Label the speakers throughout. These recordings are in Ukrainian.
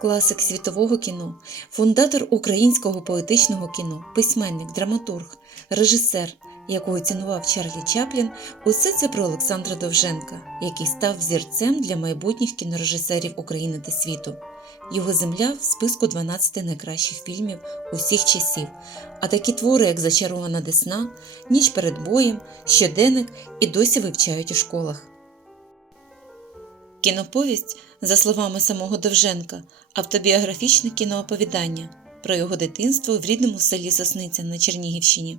Speaker 1: класик світового кіно, фундатор українського поетичного кіно, письменник, драматург, режисер, якого цінував Чарлі Чаплін, усе це про Олександра Довженка, який став взірцем для майбутніх кінорежисерів України та світу. Його земля в списку 12 найкращих фільмів усіх часів, а такі твори, як Зачарована Десна, Ніч перед боєм, Щоденник і досі вивчають у школах. Кіноповість, за словами самого Довженка, автобіографічне кінооповідання про його дитинство в рідному селі Сосниця на Чернігівщині.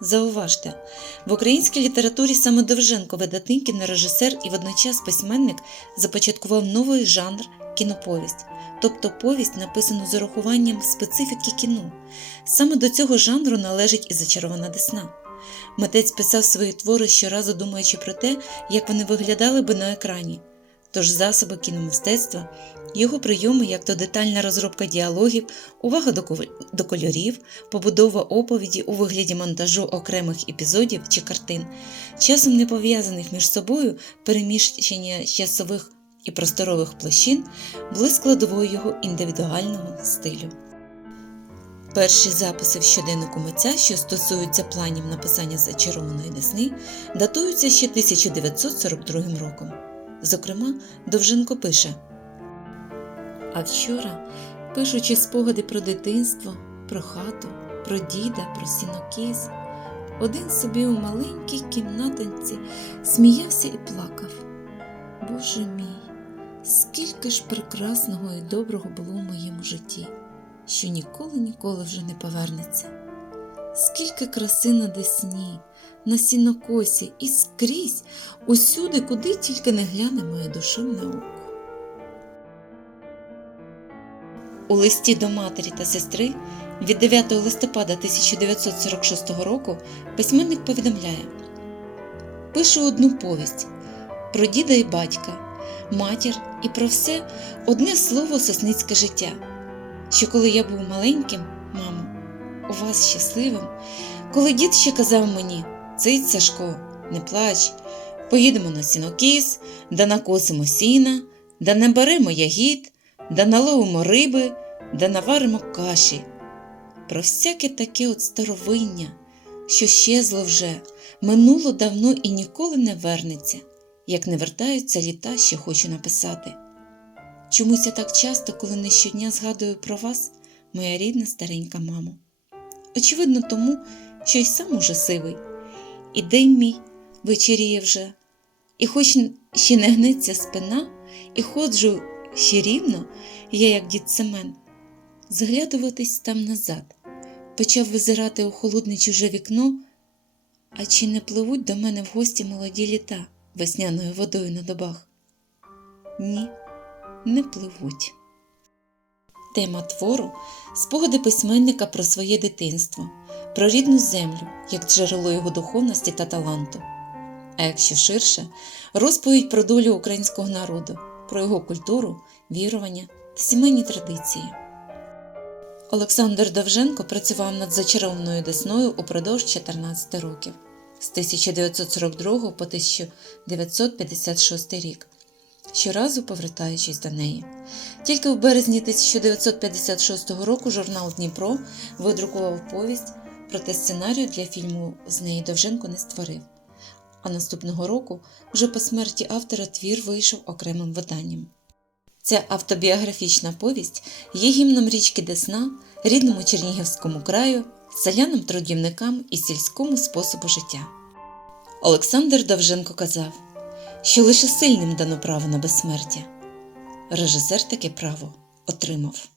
Speaker 1: Зауважте, в українській літературі саме Довженко, видатний кінорежисер і водночас письменник, започаткував новий жанр кіноповість, тобто повість, написану з урахуванням специфіки кіно. Саме до цього жанру належить і зачарована десна. Митець писав свої твори щоразу думаючи про те, як вони виглядали би на екрані. Тож засоби кіномистецтва, його прийоми, як то детальна розробка діалогів, увага до, кольорів, побудова оповіді у вигляді монтажу окремих епізодів чи картин, часом не пов'язаних між собою переміщення часових і просторових площин, були складовою його індивідуального стилю. Перші записи в щоденнику митця, що стосуються планів написання зачарованої десни, датуються ще 1942 роком. Зокрема, Довженко пише: А вчора, пишучи спогади про дитинство, про хату, про діда, про сінокіз, один собі у маленькій кімнатинці сміявся і плакав. Боже мій, скільки ж прекрасного і доброго було в моєму житті, що ніколи ніколи вже не повернеться. Скільки краси на десні, на сінокосі і скрізь, усюди, куди тільки не гляне моє душевне око. У листі до матері та сестри від 9 листопада 1946 року письменник повідомляє: Пишу одну повість про діда і батька, матір і про все одне слово сосницьке життя. Що коли я був маленьким, мамо, у вас щасливим, коли дід ще казав мені, цить Сашко, не плач, поїдемо на сінокіс, да накосимо сіна, да наберемо ягід, да наловимо риби, да наваримо каші. Про всяке таке от старовиння, що щезло вже, минуло давно і ніколи не вернеться, як не вертаються літа, що хочу написати. Чомусь я так часто, коли не щодня згадую про вас, моя рідна старенька мамо. Очевидно, тому, що й сам уже сивий, і день мій вечеріє вже, і хоч ще не гнеться спина, і ходжу ще рівно, я, як дід Семен, зглядуватись там назад, почав визирати у холодне чуже вікно, а чи не пливуть до мене в гості молоді літа весняною водою на добах? Ні, не пливуть. Тема твору спогади письменника про своє дитинство, про рідну землю, як джерело його духовності та таланту. А якщо ширше, розповідь про долю українського народу, про його культуру, вірування та сімейні традиції. Олександр Довженко працював над зачарованою десною упродовж 14 років з 1942 по 1956 рік, щоразу повертаючись до неї. Тільки в березні 1956 року журнал Дніпро видрукував повість, проте сценарію для фільму з неї Довженко не створив. А наступного року, вже по смерті автора, твір вийшов окремим виданням. Ця автобіографічна повість є гімном річки Десна, рідному Чернігівському краю, селянам трудівникам і сільському способу життя. Олександр Довженко казав, що лише сильним дано право на безсмертя. Режисер таке право отримав.